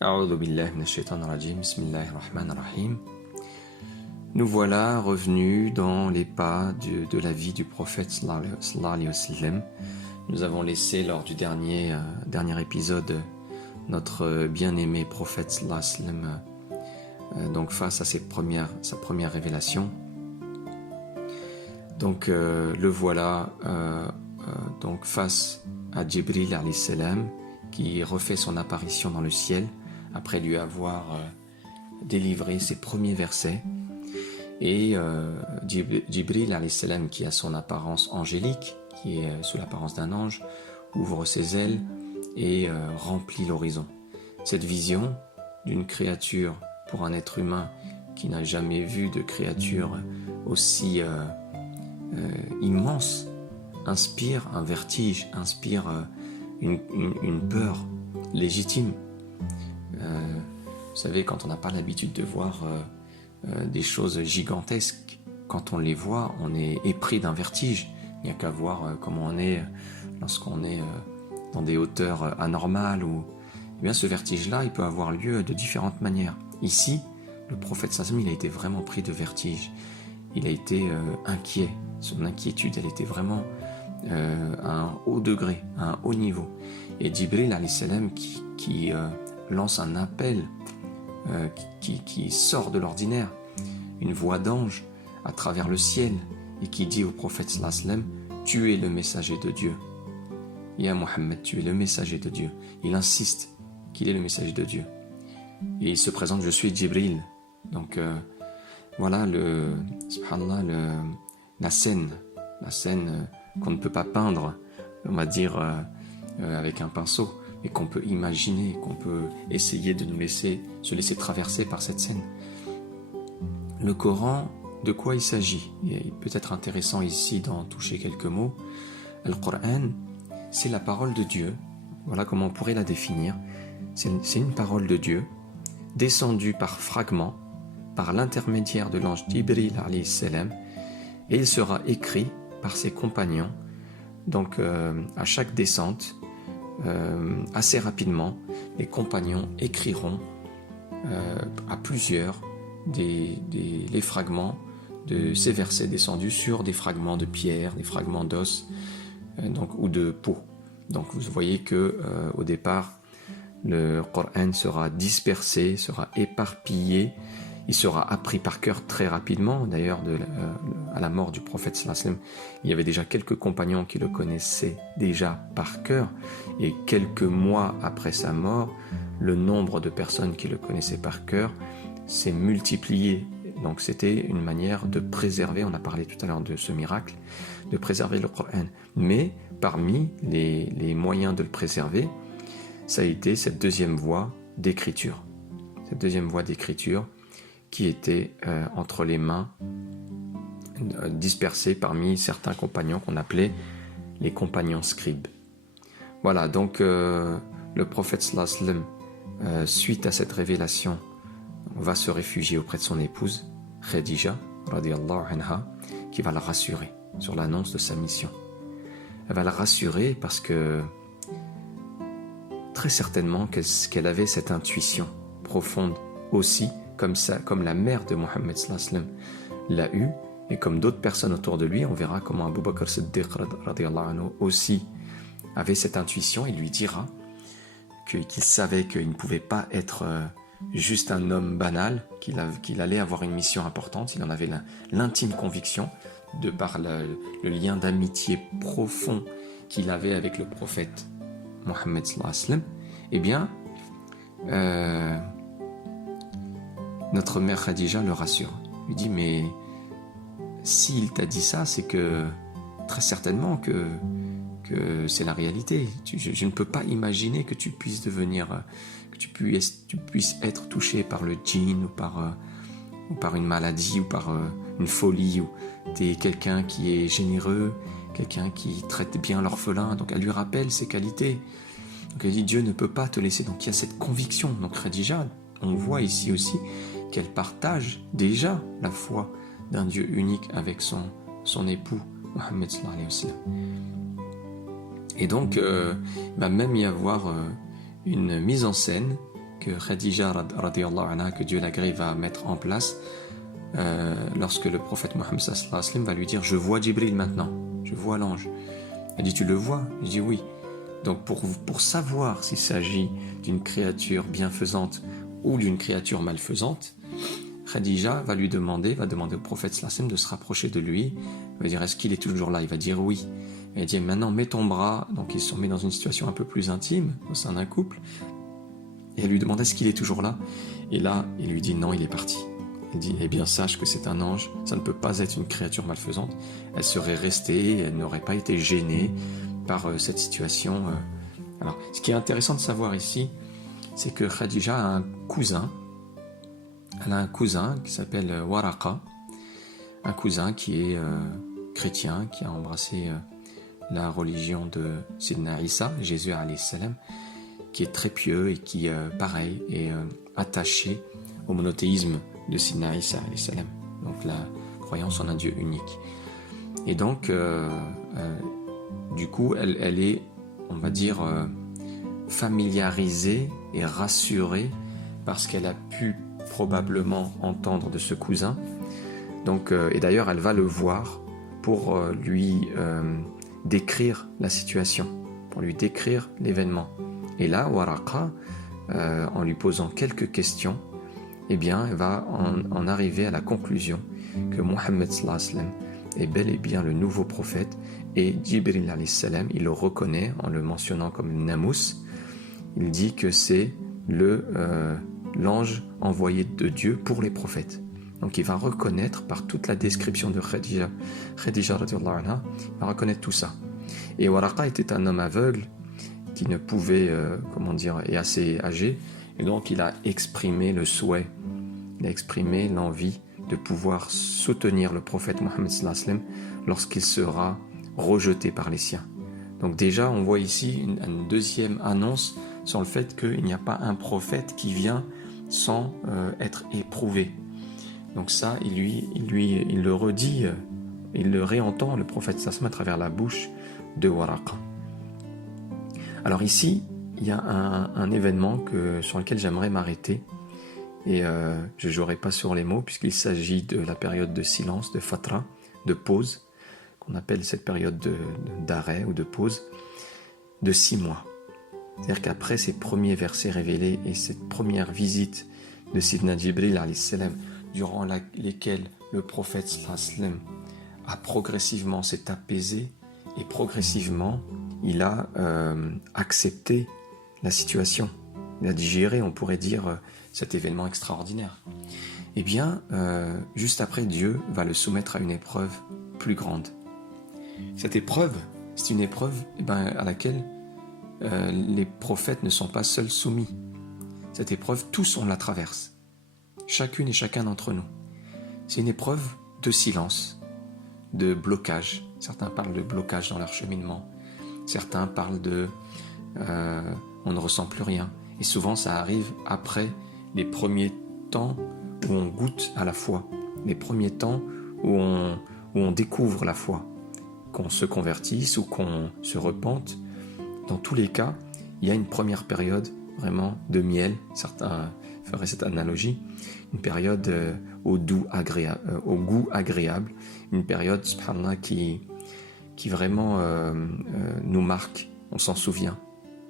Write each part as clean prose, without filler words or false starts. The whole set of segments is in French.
A'udhu billahi minash shaitanir rajim, bismillahir rahmanir rahim. Nous voilà revenus dans les pas de la vie du prophète sallallahu alayhi wa sallam. Nous avons laissé lors du dernier épisode notre bien-aimé prophète sallallahu alayhi wa sallam donc face à sa première révélation. Donc le voilà donc face à Jibril alayhi salam qui refait son apparition dans le ciel après lui avoir délivré ses premiers versets. Et Jibril alayhi salam, qui a son apparence angélique, qui est sous l'apparence d'un ange, ouvre ses ailes et remplit l'horizon. Cette vision d'une créature pour un être humain qui n'a jamais vu de créature aussi immense inspire un vertige, inspire une peur légitime. Vous savez, quand on n'a pas l'habitude de voir des choses gigantesques, quand on les voit, on est épris d'un vertige. Il n'y a qu'à voir comment on est lorsqu'on est dans des hauteurs anormales. Eh bien, ce vertige-là, il peut avoir lieu de différentes manières. Ici, le prophète sallam, il a été vraiment pris de vertige. Il a été inquiet. Son inquiétude, elle était vraiment à un haut degré, à un haut niveau. Et Jibril alayhi salam qui lance un appel qui sort de l'ordinaire, une voix d'ange à travers le ciel, et qui dit au prophète sallallahu alayhi wa sallam: tu es le messager de Dieu. Ya Muhammad, tu es le messager de Dieu. Il insiste qu'il est le messager de Dieu. Et il se présente: je suis Jibril. Donc voilà subhanallah, la scène qu'on ne peut pas peindre, on va dire avec un pinceau, et qu'on peut imaginer, qu'on peut essayer de se laisser traverser par cette scène. Le Coran, de quoi il s'agit? Il peut être intéressant ici d'en toucher quelques mots. Le Coran, c'est la parole de Dieu. Voilà comment on pourrait la définir. C'est une parole de Dieu, descendue par fragments, par l'intermédiaire de l'ange Jibril alayhi salam, et il sera écrit par ses compagnons. Donc à chaque descente, assez rapidement, les compagnons écriront à plusieurs les fragments de ces versets descendus sur des fragments de pierre, des fragments d'os ou de peau. Donc vous voyez que au départ, le Coran sera dispersé, sera éparpillé, il sera appris par cœur très rapidement. D'ailleurs, à la mort du prophète sallallahu alayhi wa sallam, il y avait déjà quelques compagnons qui le connaissaient déjà par cœur, et quelques mois après sa mort, le nombre de personnes qui le connaissaient par cœur s'est multiplié. Donc c'était une manière de préserver, on a parlé tout à l'heure de ce miracle, de préserver le Coran. Mais parmi les moyens de le préserver, ça a été cette deuxième voie d'écriture. Cette deuxième voie d'écriture qui était entre les mains dispersées parmi certains compagnons qu'on appelait les compagnons scribes. Voilà, donc le prophète sallallahu alayhi wa sallam, suite à cette révélation, va se réfugier auprès de son épouse Khadija radiyallahu anha, qui va la rassurer sur l'annonce de sa mission. Elle va la rassurer parce que très certainement qu'elle avait cette intuition profonde aussi, comme la mère de Mohammed sallallahu alayhi wa sallam l'a eu, et comme d'autres personnes autour de lui. On verra comment Abu Bakr Siddiq radiyallahu anhu aussi avait cette intuition. Il lui dira qu'il savait qu'il ne pouvait pas être juste un homme banal, qu'il allait avoir une mission importante. Il en avait l'intime conviction, de par le lien d'amitié profond qu'il avait avec le prophète Mohammed sallallahu alayhi wa sallam. Eh bien, notre mère Khadija le rassure, lui dit: mais s'il t'a dit ça, c'est que très certainement que c'est la réalité. Je ne peux pas imaginer que tu puisses devenir, que tu puisses être touché par le djinn ou par une maladie ou par une folie, ou tu es quelqu'un qui est généreux, quelqu'un qui traite bien l'orphelin. Donc elle lui rappelle ses qualités. Donc elle dit: Dieu ne peut pas te laisser. Donc il y a cette conviction. Donc Khadija, on voit ici aussi qu'elle partage déjà la foi d'un Dieu unique avec son époux, Mohammed sallallahu alayhi wa sallam. Et donc, il va même y avoir une mise en scène que Khadija, radiyallahu anha, que Dieu l'agrée, va mettre en place lorsque le prophète Mohammed sallallahu alayhi wa sallam va lui dire « Je vois Jibril maintenant, je vois l'ange ». Elle dit « Tu le vois ?» Il dit « Oui ». Donc pour savoir s'il s'agit d'une créature bienfaisante ou d'une créature malfaisante, Khadija va demander au prophète sallallahu alayhi wa sallam de se rapprocher de lui. Il va dire « Est-ce qu'il est toujours là ?» Il va dire « Oui ». Elle dit « Maintenant mets ton bras ». Donc ils se sont mis dans une situation un peu plus intime au sein d'un couple. Et elle lui demande « Est-ce qu'il est toujours là ?» Et là, il lui dit « Non, il est parti ». Il dit « Eh bien, sache que c'est un ange, ça ne peut pas être une créature malfaisante. Elle serait restée, elle n'aurait pas été gênée par cette situation. » Alors, ce qui est intéressant de savoir ici, c'est que Khadija a un cousin. Elle a un cousin qui s'appelle Waraqa, un cousin qui est chrétien, qui a embrassé la religion de Sidna Isa, Jésus alayhi salam, qui est très pieux et qui, pareil, est attaché au monothéisme de Sidna Isa alayhi salam, donc la croyance en un Dieu unique. Et donc, du coup, elle est, on va dire, familiarisée et rassurée parce qu'elle a pu probablement entendre de ce cousin. Donc, et d'ailleurs, elle va le voir pour lui décrire la situation, pour lui décrire l'événement. Et là, Waraqa, en lui posant quelques questions, eh bien, elle va en arriver à la conclusion que Mohammed sallallahu alayhi wa sallam est bel et bien le nouveau prophète, et Jibril alayhi salam, il le reconnaît en le mentionnant comme le Namus. Il dit que c'est l'ange envoyé de Dieu pour les prophètes. Donc il va reconnaître par toute la description de Khadija radiyallahu anha, il va reconnaître tout ça. Et Waraqa était un homme aveugle qui ne pouvait, et assez âgé, et donc il a exprimé le souhait, il a exprimé l'envie de pouvoir soutenir le prophète Mohammed sallallahu alayhi wa sallam lorsqu'il sera rejeté par les siens. Donc déjà, on voit ici une deuxième annonce sur le fait qu'il n'y a pas un prophète qui vient sans être éprouvé. Donc ça, il le redit, il le réentend, le prophète sallallahu alayhi wa sallam, à travers la bouche de Waraqa. Alors ici, il y a un événement sur lequel j'aimerais m'arrêter, et je ne jouerai pas sur les mots puisqu'il s'agit de la période de silence, de fatra, de pause, qu'on appelle cette période d'arrêt ou de pause, de 6 mois. C'est-à-dire qu'après ces premiers versets révélés et cette première visite de Sidna Jibril alayhi salam, durant lesquelles le prophète sallallahu alayhi wa sallam a progressivement s'est apaisé et progressivement il a accepté la situation. Il a digéré, on pourrait dire, cet événement extraordinaire. Eh bien, juste après, Dieu va le soumettre à une épreuve plus grande. Cette épreuve, c'est une épreuve à laquelle les prophètes ne sont pas seuls soumis. Cette épreuve, tous on la traverse. Chacune et chacun d'entre nous. C'est une épreuve de silence, de blocage. Certains parlent de blocage dans leur cheminement. Certains parlent on ne ressent plus rien. Et souvent, ça arrive après les premiers temps où on goûte à la foi. Les premiers temps où on découvre la foi. Qu'on se convertisse ou qu'on se repente. Dans tous les cas, il y a une première période vraiment de miel. Certains feraient cette analogie. Une période au goût agréable. Une période, subhanallah, qui vraiment nous marque. On s'en souvient.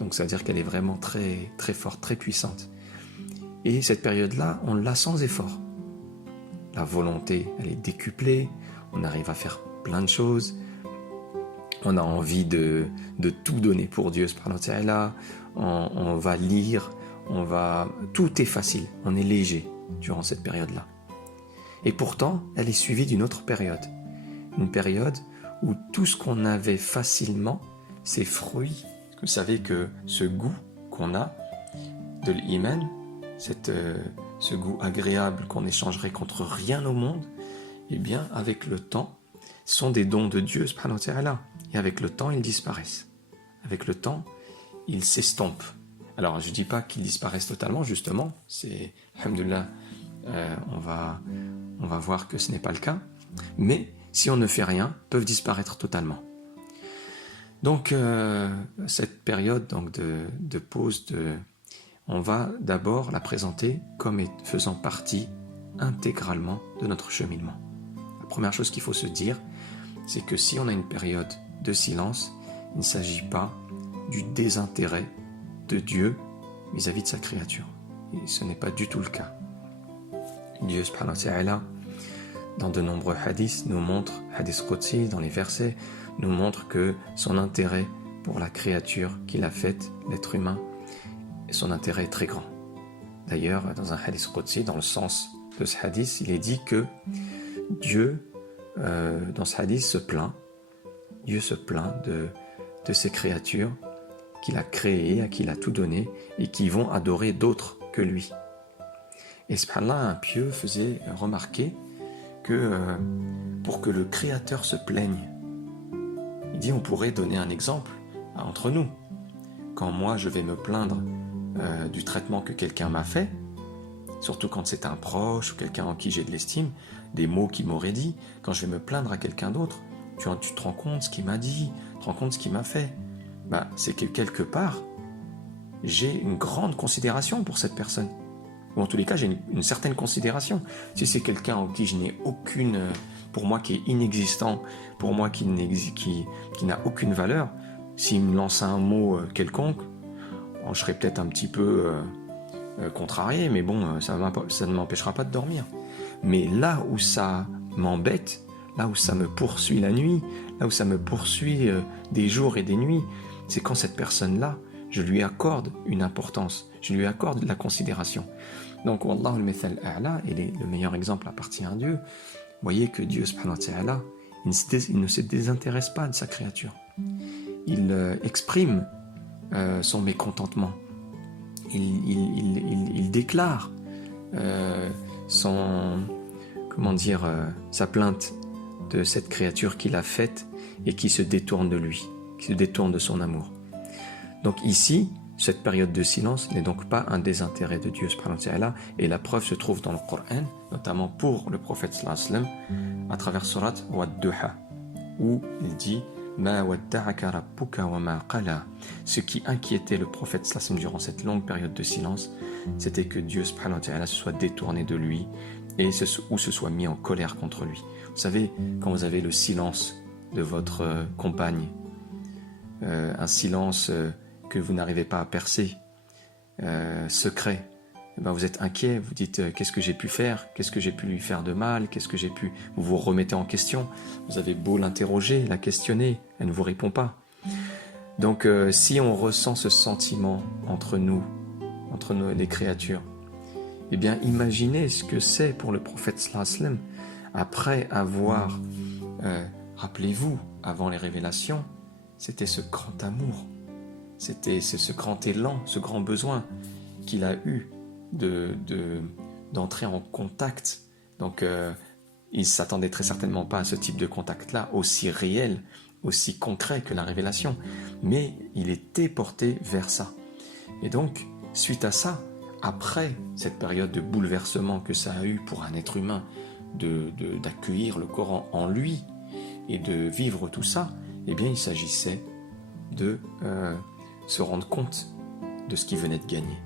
Donc ça veut dire qu'elle est vraiment très, très forte, très puissante. Et cette période-là, on l'a sans effort. La volonté, elle est décuplée. On arrive à faire plein de choses. On a envie de tout donner pour Dieu, subhanahu wa ta'ala. On va lire, tout est facile, on est léger durant cette période-là. Et pourtant, elle est suivie d'une autre période. Une période où tout ce qu'on avait facilement, ces fruits, vous savez que ce goût qu'on a de l'iman, ce goût agréable qu'on échangerait contre rien au monde, eh bien, avec le temps, sont des dons de Dieu, subhanahu wa ta'ala. Et avec le temps, ils disparaissent. Avec le temps, ils s'estompent. Alors, je ne dis pas qu'ils disparaissent totalement, justement. C'est, alhamdoulilah, on va voir que ce n'est pas le cas. Mais, si on ne fait rien, peuvent disparaître totalement. Donc, cette période donc, de pause, on va d'abord la présenter comme faisant partie intégralement de notre cheminement. La première chose qu'il faut se dire, c'est que si on a une période de silence, il ne s'agit pas du désintérêt de Dieu vis-à-vis de sa créature. Et ce n'est pas du tout le cas. Dieu subhanahu wa ta'ala, dans de nombreux hadiths, nous montre, hadith qudsi, dans les versets, nous montre que son intérêt pour la créature qu'il a faite, l'être humain, son intérêt est très grand. D'ailleurs, dans un hadith qudsi, dans le sens de ce hadith, il est dit que Dieu, dans ce hadith, se plaint. Dieu se plaint de ces créatures qu'il a créées, à qui il a tout donné, et qui vont adorer d'autres que lui. Et subhanallah, un pieux faisait remarquer que pour que le Créateur se plaigne, il dit on pourrait donner un exemple entre nous. Quand moi je vais me plaindre du traitement que quelqu'un m'a fait, surtout quand c'est un proche ou quelqu'un en qui j'ai de l'estime, des mots qu'il m'aurait dit, quand je vais me plaindre à quelqu'un d'autre, tu te rends compte ce qu'il m'a dit, tu te rends compte ce qu'il m'a fait. C'est que quelque part, j'ai une grande considération pour cette personne. Ou en tous les cas, j'ai une certaine considération. Si c'est quelqu'un en qui je n'ai aucune, pour moi qui est inexistant, pour moi qui n'a aucune valeur, s'il me lance un mot quelconque, je serais peut-être un petit peu contrarié, mais bon, ça ne m'empêchera pas de dormir. Mais là où ça m'embête, là où ça me poursuit la nuit, là où ça me poursuit des jours et des nuits, c'est quand cette personne-là, je lui accorde une importance, je lui accorde de la considération. Donc, Wallahu al-Mithal a'la, le meilleur exemple appartient à Dieu. Vous voyez que Dieu, subhanahu wa ta'ala, il ne se désintéresse pas de sa créature. Il exprime son mécontentement. Il déclare sa plainte de cette créature qu'il a faite et qui se détourne de lui, qui se détourne de son amour. Donc ici, cette période de silence n'est donc pas un désintérêt de Dieu subhanahu wa ta'ala, et la preuve se trouve dans le Coran, notamment pour le prophète sallallahu alayhi wa sallam, à travers surat Wad-Duha, où il dit Ma wadda'aka rabbuka wa ma qala. Ce qui inquiétait le prophète sallallahu alayhi wa sallam durant cette longue période de silence, c'était que Dieu subhanahu wa ta'ala se soit détourné de lui ou se soit mis en colère contre lui. Vous savez, quand vous avez le silence de votre compagne, un silence que vous n'arrivez pas à percer, secret, vous êtes inquiet, vous dites qu'est-ce que j'ai pu faire, qu'est-ce que j'ai pu lui faire de mal, vous vous remettez en question, vous avez beau l'interroger, la questionner, elle ne vous répond pas. Donc si on ressent ce sentiment entre nous, les créatures, eh bien imaginez ce que c'est pour le prophète sallallahu alayhi wa sallam, après avoir, rappelez-vous, avant les révélations, c'était ce grand amour, c'était ce grand élan, ce grand besoin qu'il a eu d'entrer en contact. Donc il ne s'attendait très certainement pas à ce type de contact-là, aussi réel, aussi concret que la révélation, mais il était porté vers ça. Et donc, suite à ça, après cette période de bouleversement que ça a eu pour un être humain, d'accueillir le Coran en lui et de vivre tout ça, eh bien il s'agissait de se rendre compte de ce qu'il venait de gagner.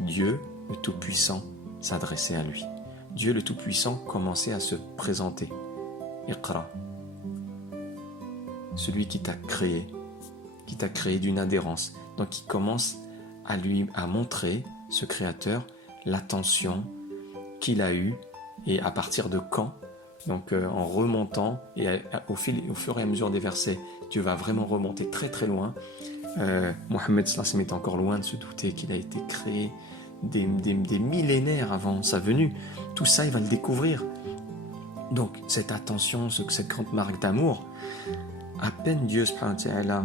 Dieu, le Tout-Puissant, s'adressait à lui. Dieu, le Tout-Puissant, commençait à se présenter. Iqra. Celui qui t'a créé d'une adhérence. Donc il commence à montrer, ce Créateur, l'attention qu'il a eue et à partir de quand. Donc en remontant et au fur et à mesure des versets, Dieu va vraiment remonter très très loin. Mohammed sallallahu alayhi wa sallam est encore loin de se douter qu'il a été créé des millénaires avant sa venue. Tout ça, il va le découvrir. Donc cette attention, cette grande marque d'amour, à peine Dieu subhanahu wa ta'ala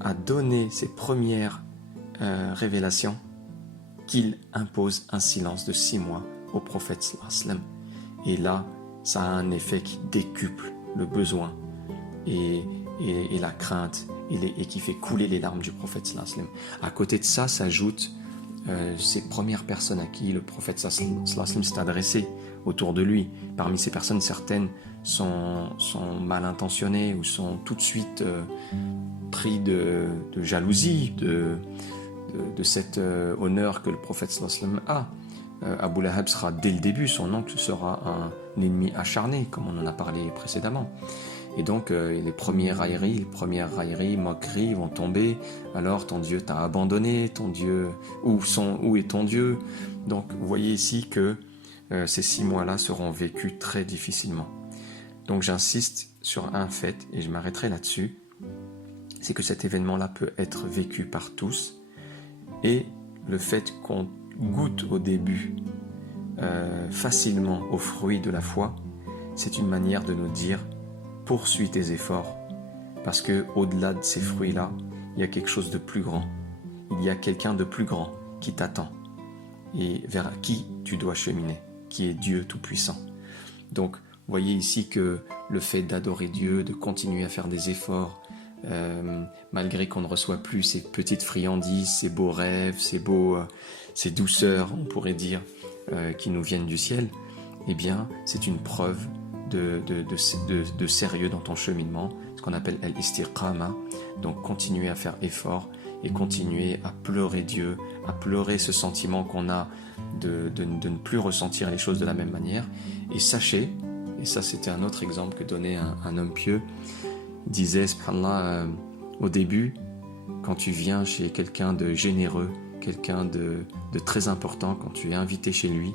a donné ses premières révélations, qu'il impose un silence de 6 mois au prophète sallallahu alayhi wa sallam. Et là, ça a un effet qui décuple le besoin et la crainte et qui fait couler les larmes du prophète sallallahu alayhi wa sallam. À côté de ça s'ajoutent ces premières personnes à qui le prophète sallallahu alayhi wa sallam s'est adressé autour de lui. Parmi ces personnes, certaines sont mal intentionnées ou sont tout de suite pris de jalousie de cet honneur que le prophète sallallahu alayhi wa sallam a. Abu Lahab sera dès le début, son oncle sera un ennemi acharné, comme on en a parlé précédemment. Et donc les premières railleries, moqueries vont tomber. Alors ton Dieu t'a abandonné, ton Dieu, où est ton Dieu? Donc vous voyez ici que ces 6 mois-là seront vécus très difficilement. Donc j'insiste sur un fait, et je m'arrêterai là-dessus, c'est que cet événement-là peut être vécu par tous, et le fait qu'on goûte au début facilement aux fruits de la foi, c'est une manière de nous dire poursuis tes efforts, parce que au-delà de ces fruits-là, il y a quelque chose de plus grand. Il y a quelqu'un de plus grand qui t'attend et vers qui tu dois cheminer, qui est Dieu Tout-Puissant. Donc, voyez ici que le fait d'adorer Dieu, de continuer à faire des efforts, malgré qu'on ne reçoit plus ces petites friandises, ces beaux rêves, ces douceurs, on pourrait dire, qui nous viennent du ciel, eh bien, c'est une preuve de sérieux dans ton cheminement, ce qu'on appelle al-istiqama. Donc continuer à faire effort et continuer à pleurer Dieu, à pleurer ce sentiment qu'on a de ne plus ressentir les choses de la même manière. Et sachez, et ça c'était un autre exemple que donnait un homme pieux, il disait, subhanallah, au début, quand tu viens chez quelqu'un de généreux, quelqu'un de très important, quand tu es invité chez lui,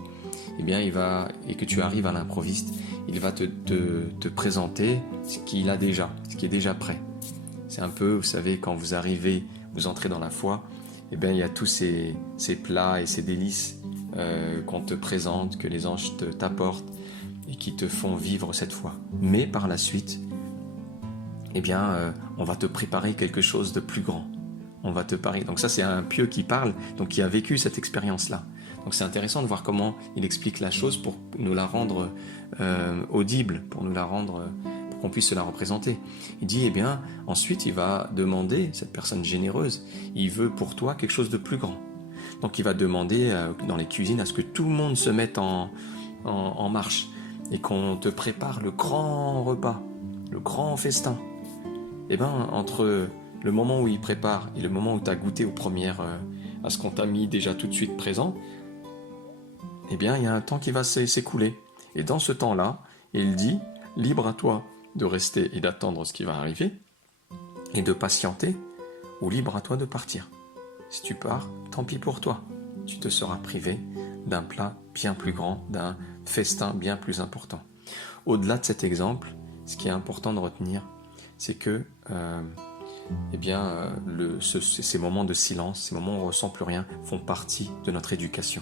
eh bien, et que tu arrives à l'improviste, il va te présenter ce qu'il a déjà, ce qui est déjà prêt. C'est un peu, vous savez, quand vous arrivez, vous entrez dans la foi, eh bien, il y a tous ces plats et ces délices qu'on te présente, que les anges t'apportent et qui te font vivre cette foi. Mais par la suite, eh bien, on va te préparer quelque chose de plus grand. On va te parier. Donc ça, c'est un pieux qui parle, donc qui a vécu cette expérience-là. Donc c'est intéressant de voir comment il explique la chose pour nous la rendre audible, pour qu'on puisse se la représenter. Il dit, eh bien, ensuite, il va demander, cette personne généreuse, il veut pour toi quelque chose de plus grand. Donc il va demander dans les cuisines à ce que tout le monde se mette en marche et qu'on te prépare le grand repas, le grand festin. Eh bien, entre le moment où il prépare et le moment où tu as goûté à ce qu'on t'a mis déjà tout de suite présent, eh bien, il y a un temps qui va s'écouler. Et dans ce temps-là, il dit, libre à toi de rester et d'attendre ce qui va arriver, et de patienter, ou libre à toi de partir. Si tu pars, tant pis pour toi. Tu te seras privé d'un plat bien plus grand, d'un festin bien plus important. Au-delà de cet exemple, ce qui est important de retenir, c'est que ces moments de silence, ces moments où on ne ressent plus rien, font partie de notre éducation.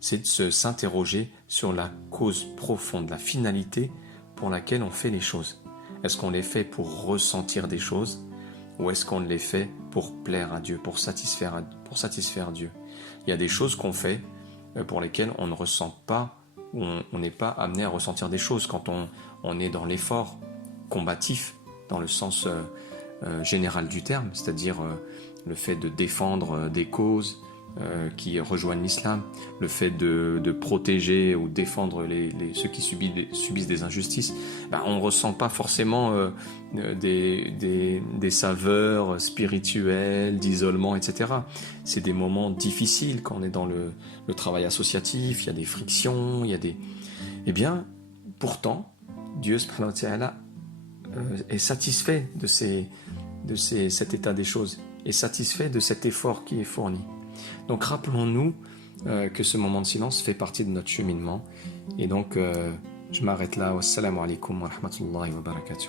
C'est de s'interroger sur la cause profonde, la finalité pour laquelle on fait les choses. Est-ce qu'on les fait pour ressentir des choses ou est-ce qu'on les fait pour plaire à Dieu, pour satisfaire Dieu? Il y a des choses qu'on fait pour lesquelles on ne ressent pas ou on n'est pas amené à ressentir des choses quand on est dans l'effort combatif dans le sens général du terme, c'est-à-dire le fait de défendre des causes qui rejoignent l'islam, le fait de protéger ou défendre ceux qui subissent des injustices. On ne ressent pas forcément des saveurs spirituelles, d'isolement, etc. C'est des moments difficiles quand on est dans le travail associatif, il y a des frictions, Eh bien, pourtant, Dieu subhanahu wa ta'ala est satisfait de cet état des choses, est satisfait de cet effort qui est fourni. Donc rappelons-nous que ce moment de silence fait partie de notre cheminement. Et donc je m'arrête là. Wassalamu alaikum wa rahmatullahi wa barakatuh.